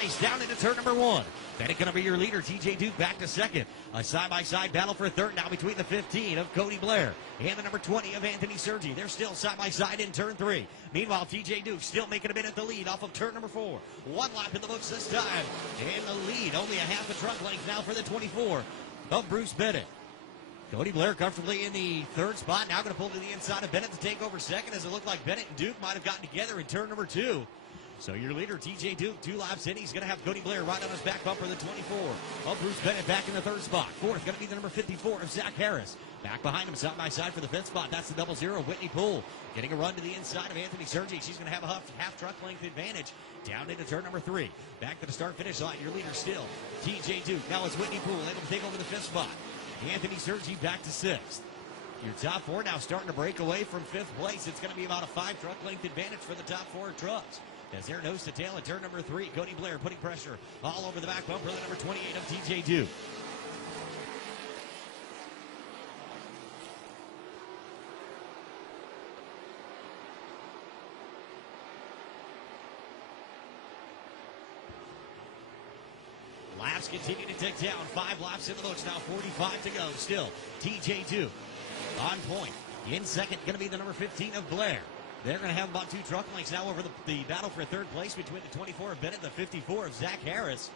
race down into turn number 1. Bennett going to be your leader. TJ Duke back to second. A side-by-side battle for third now between the 15 of Cody Blair and the number 20 of Anthony Sergi. They're still side-by-side in turn 3. Meanwhile, TJ Duke still making a bit at the lead off of turn number 4. One lap in the books this time. And the lead, only a half a truck length now for the 24 of Bruce Bennett. Cody Blair comfortably in the third spot. Now going to pull to the inside of Bennett to take over second, as it looked like Bennett and Duke might have gotten together in turn number 2. So your leader, TJ Duke, 2 laps in. He's going to have Cody Blair right on his back bumper, the 24 of Bruce Bennett back in the third spot. Fourth going to be the number 54 of Zach Harris. Back behind him, side by side for the fifth spot. That's the 00, Whitney Poole. Getting a run to the inside of Anthony Sergi. She's going to have a half truck length advantage down into turn number 3. Back to the start-finish line. Your leader still, TJ Duke. Now it's Whitney Poole able to take over the fifth spot. Anthony Sergi back to 6th. Your top 4 now starting to break away from 5th place. It's going to be about a 5 truck length advantage for the top 4 trucks. As they're nose to tail at turn number 3, Cody Blair putting pressure all over the back bumper, the number 28 of TJ Duke. Laps continue to tick down. 5 laps in the books now, 45 to go. Still, TJ Duke on point. In second, going to be the number 15 of Blair. They're going to have about 2 truck lengths now over the battle for third place between the 24 of Bennett and the 54 of Zach Harris.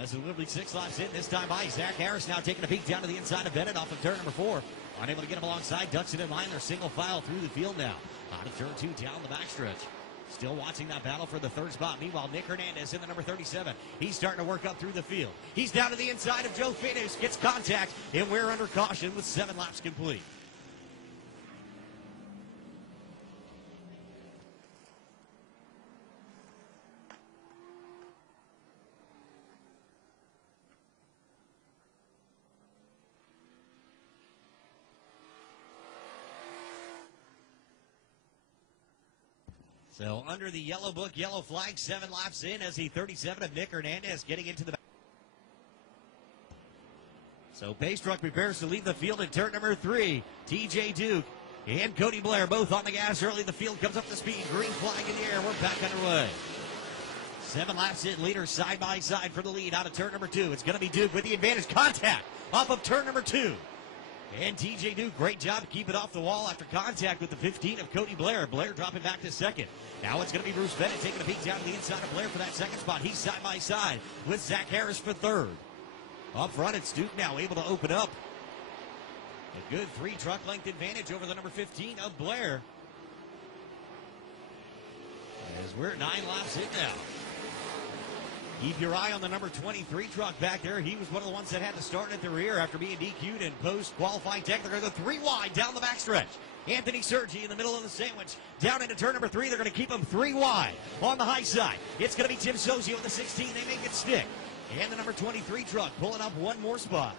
As literally 6 laps in, this time by Zach Harris now taking a peek down to the inside of Bennett off of turn number 4. Unable to get him alongside, ducks it in line. They're single file through the field now. Out of turn 2 down the backstretch. Still watching that battle for the third spot. Meanwhile, Nick Hernandez in the number 37. He's starting to work up through the field. He's down to the inside of Joe Finus, gets contact, and we're under caution with 7 laps complete. So under the yellow book, yellow flag, 7 laps in as the 37 of Nick Hernandez getting into the back. So Pace Truck prepares to leave the field in turn number 3. TJ Duke and Cody Blair both on the gas early. The field comes up to speed. Green flag in the air. We're back underway. 7 laps in. Leaders side by side for the lead out of turn number 2. It's going to be Duke with the advantage. Contact off of turn number 2. And TJ Duke, great job to keep it off the wall after contact with the 15 of Cody Blair. Blair dropping back to second. Now it's going to be Bruce Bennett taking a peek down to the inside of Blair for that second spot. He's side by side with Zach Harris for third. Up front, it's Duke now able to open up. A good 3 truck length advantage over the number 15 of Blair. As we're 9 laps in now. Keep your eye on the number 23 truck back there. He was one of the ones that had to start at the rear after being DQ'd in post-qualifying tech. They're going to go 3 wide down the backstretch. Anthony Sergi in the middle of the sandwich. Down into turn number 3. They're going to keep him 3 wide on the high side. It's going to be Tim Sozio with the 16. They make it stick. And the number 23 truck pulling up 1 more spot.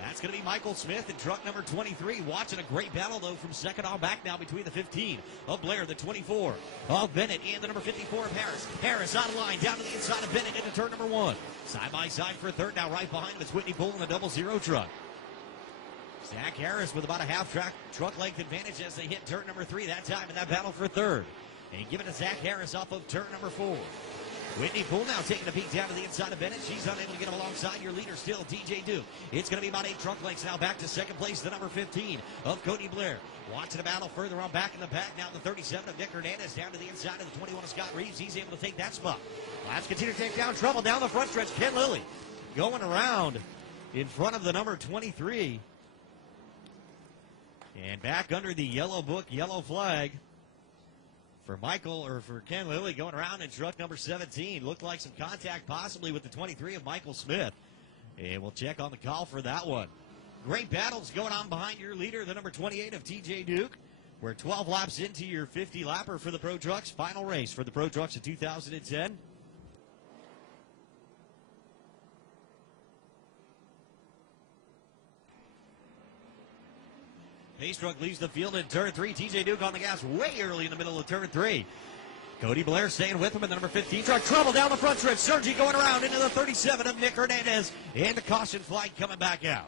That's going to be Michael Smith in truck number 23. Watching a great battle, though, from second on back now between the 15 of Blair, the 24 of Bennett, and the number 54 of Harris. Harris on line, down to the inside of Bennett into turn number 1. Side by side for third. Now right behind him is Whitney Poole in the 00 truck. Zach Harris with about a half truck length advantage as they hit turn number 3 that time in that battle for third. And give it to Zach Harris off of turn number 4. Whitney Poole now taking a peek down to the inside of Bennett. She's unable to get him alongside. Your leader still, TJ Duke. It's going to be about 8 truck lengths now back to second place, the number 15 of Cody Blair. Watching the battle further on back in the pack. Now the 37 of Nick Hernandez down to the inside of the 21 of Scott Reeves. He's able to take that spot. Laps continue to take down trouble down the front stretch. Ken Lilly going around in front of the number 23. And back under the yellow book, yellow flag. For Ken Lilly going around in truck number 17. Looked like some contact possibly with the 23 of Michael Smith. And we'll check on the call for that one. Great battles going on behind your leader, the number 28 of TJ Duke. We're 12 laps into your 50 lapper for the Pro Trucks. Final race for the Pro Trucks of 2010. Pace Truck leaves the field in turn 3. TJ Duke on the gas way early in the middle of turn 3. Cody Blair staying with him in the number 15 truck. Trouble down the front stretch. Sergi going around into the 37 of Nick Hernandez. And the caution flag coming back out.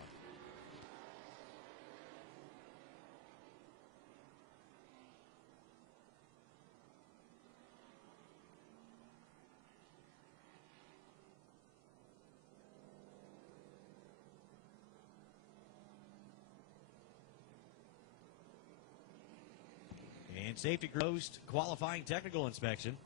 And safety post qualifying technical inspection.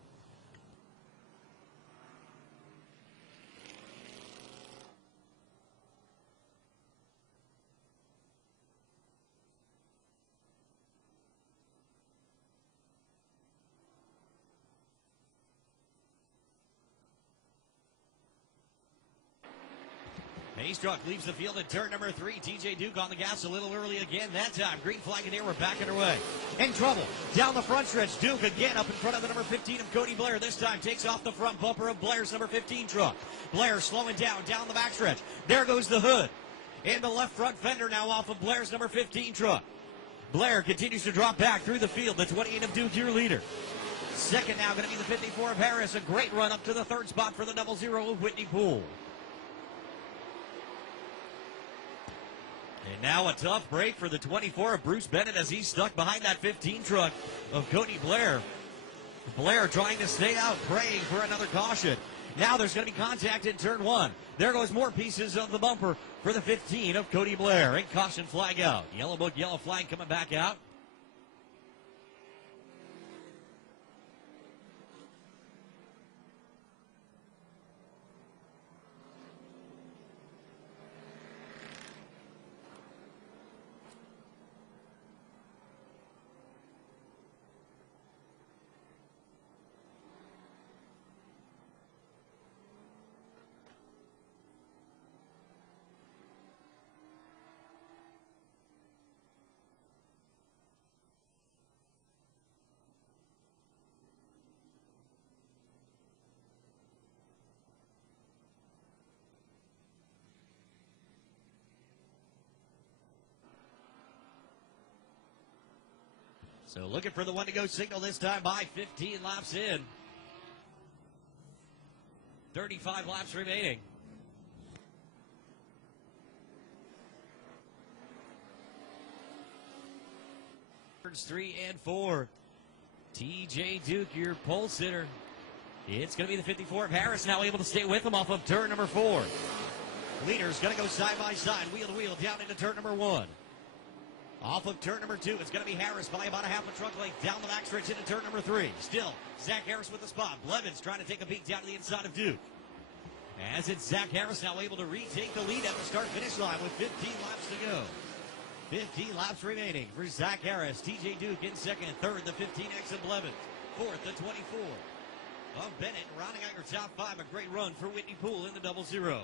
Haystruck leaves the field at turn number 3. TJ Duke on the gas a little early again that time. Green flag in the air. We're back underway. In trouble. Down the front stretch. Duke again up in front of the number 15 of Cody Blair. This time takes off the front bumper of Blair's number 15 truck. Blair slowing down the backstretch. There goes the hood. And the left front fender now off of Blair's number 15 truck. Blair continues to drop back through the field. The 28 of Duke, your leader. Second now going to be the 54 of Harris. A great run up to the third spot for the 00 of Whitney Poole. And now a tough break for the 24 of Bruce Bennett as he's stuck behind that 15 truck of Cody Blair. Blair trying to stay out, praying for another caution. Now there's going to be contact in turn 1. There goes more pieces of the bumper for the 15 of Cody Blair. And caution flag out. Yellow book, yellow flag coming back out. So looking for the one to go signal this time by 15 laps in. 35 laps remaining. Turns 3 and 4. TJ Duke, your pole sitter. It's going to be the 54 of Harris now able to stay with him off of turn number 4. Leader's going to go side by side, wheel to wheel, down into turn number 1. Off of turn number 2, it's going to be Harris by about a half a truck length down the backstretch into turn number 3. Still, Zach Harris with the spot. Blevins trying to take a peek down to the inside of Duke. As it's Zach Harris now able to retake the lead at the start-finish line with 15 laps to go. 15 laps remaining for Zach Harris. TJ Duke in second. Third, the 15X of Blevins. Fourth, the 24 of Bennett. Rounding out your top 5, a great run for Whitney Poole in the 00.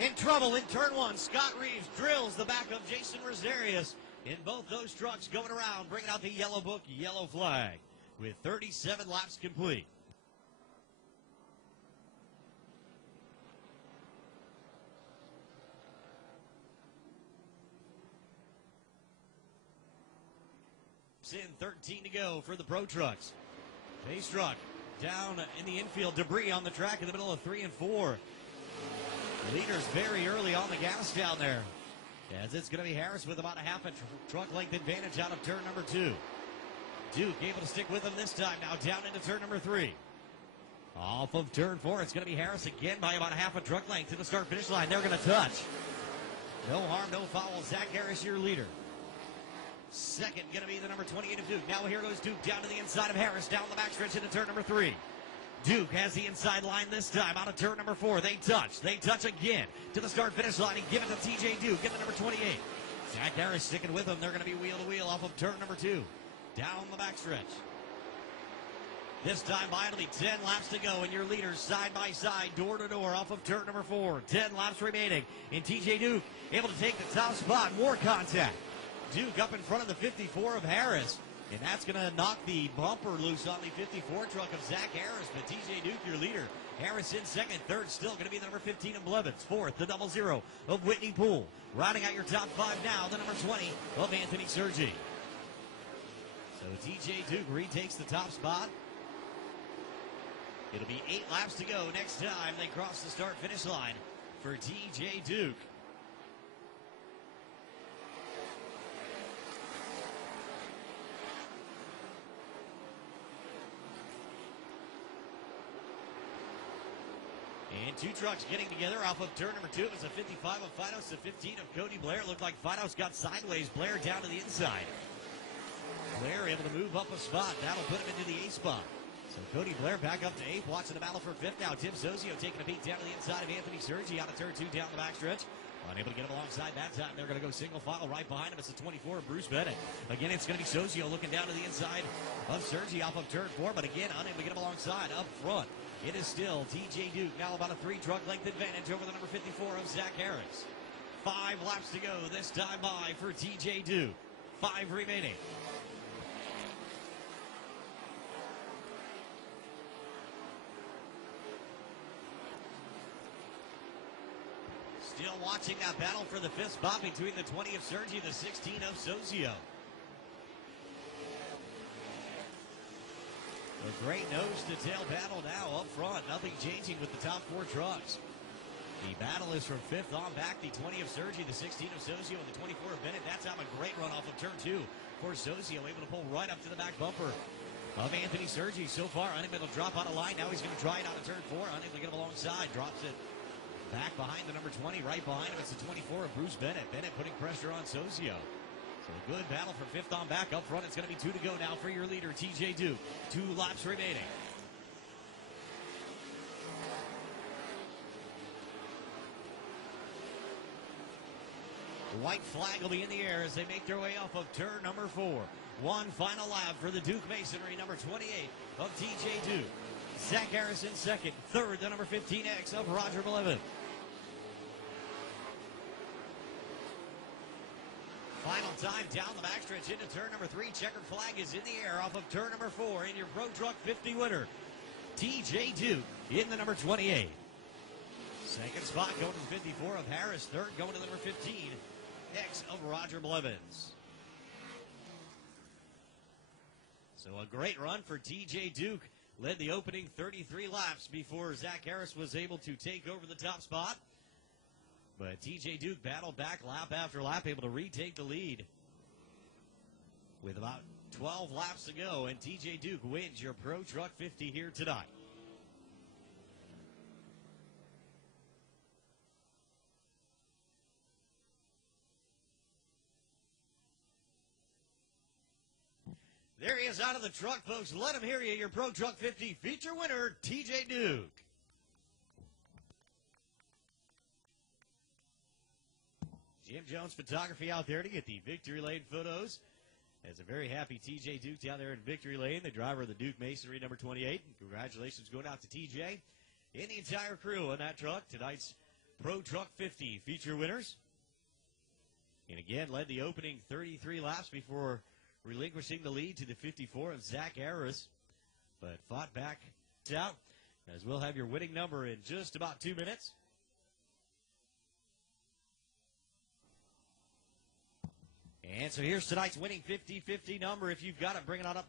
In trouble in turn 1, Scott Reeves drills the back of Jason Rosarius. In both those trucks going around, bringing out the yellow book, yellow flag, with 37 laps complete. In 13 to go for the Pro Trucks. Pace truck down in the infield, debris on the track in the middle of 3 and 4. Leaders very early on the gas down there, as it's going to be Harris with about a half a truck length advantage out of turn number 2. Duke able to stick with him this time, now down into turn number 3. Off of turn 4, it's going to be Harris again by about a half a truck length to the start finish line. They're going to touch. No harm, no foul. Zach Harris, your leader. Second going to be the number 28 of Duke. Now here goes Duke down to the inside of Harris, down the backstretch into turn number 3. Duke has the inside line this time out of turn number 4. They touch again to the start finish line and give it to TJ Duke in the number 28. Zach Harris sticking with them. They're going to be wheel to wheel off of turn number 2. Down the backstretch. This time by it'll be 10 laps to go, and your leaders side by side, door to door off of turn number 4. 10 laps remaining, and TJ Duke able to take the top spot. More contact. Duke up in front of the 54 of Harris. And that's going to knock the bumper loose on the 54 truck of Zach Harris. But TJ Duke, your leader. Harris in second. Third still going to be the number 15 of Blevins. Fourth, the 00 of Whitney Poole. Rounding out your top 5 now, the number 20 of Anthony Sergi. So TJ Duke retakes the top spot. It'll be 8 laps to go next time they cross the start-finish line. for TJ Duke. And two trucks getting together off of turn number 2. It was a 55 of Fidos, a 15 of Cody Blair. It looked like Fidos got sideways. Blair down to the inside. Blair able to move up a spot. That'll put him into the 8th spot. So Cody Blair back up to 8th. Watching the battle for 5th now. Tim Zozio taking a peek down to the inside of Anthony Sergi out of turn 2 down the backstretch. Unable to get him alongside that time. They're going to go single file right behind him. It's the 24 of Bruce Bennett. Again, it's going to be Zozio looking down to the inside of Sergi off of turn 4. But again, unable to get him alongside up front. It is still TJ Duke, now about a 3-truck length advantage over the number 54 of Zach Harris. 5 laps to go this time by for TJ Duke. 5 remaining. Still watching that battle for the 5th spot between the 20 of Sergi, the 16 of Zozio. A great nose-to-tail battle now up front. Nothing changing with the top 4 trucks. The battle is from 5th on back. The 20 of Sergi, the 16 of Zozio, and the 24 of Bennett. That's out a great run off of turn 2 for Zozio. Able to pull right up to the back bumper of Anthony Sergi. So far, unable to drop out of line. Now he's going to try it out of turn 4. Unable to get him alongside. Drops it back behind the number 20. Right behind him, it's the 24 of Bruce Bennett. Bennett putting pressure on Zozio. So a good battle for 5th on back. Up front, it's going to be 2 to go now for your leader, TJ Duke. 2 laps remaining. The white flag will be in the air as they make their way off of turn number 4. One final lap for the Duke Masonry, number 28 of TJ Duke. Zach Harrison second. Third, the number 15X of Roger Blevin. Final time down the backstretch into turn number 3. Checkered flag is in the air off of turn number 4. In your Pro Truck 50 winner, TJ Duke in the number 28. Second spot going to the 54 of Harris. Third going to the number 15, X of Roger Blevins. So a great run for TJ Duke. Led the opening 33 laps before Zach Harris was able to take over the top spot. But TJ Duke battled back lap after lap, able to retake the lead with about 12 laps to go. And TJ Duke wins your Pro Truck 50 here tonight. There he is out of the truck, folks. Let him hear you. Your Pro Truck 50 feature winner, TJ Duke. Jim Jones Photography out there to get the Victory Lane photos. As a very happy TJ Duke down there in Victory Lane, the driver of the Duke Masonry, number 28. Congratulations going out to TJ and the entire crew on that truck. Tonight's Pro Truck 50 feature winners. And again, led the opening 33 laps before relinquishing the lead to the 54 of Zach Harris, but fought back out, as we'll have your winning number in just about 2 minutes. And so here's tonight's winning 50-50 number. If you've got it, bring it on up.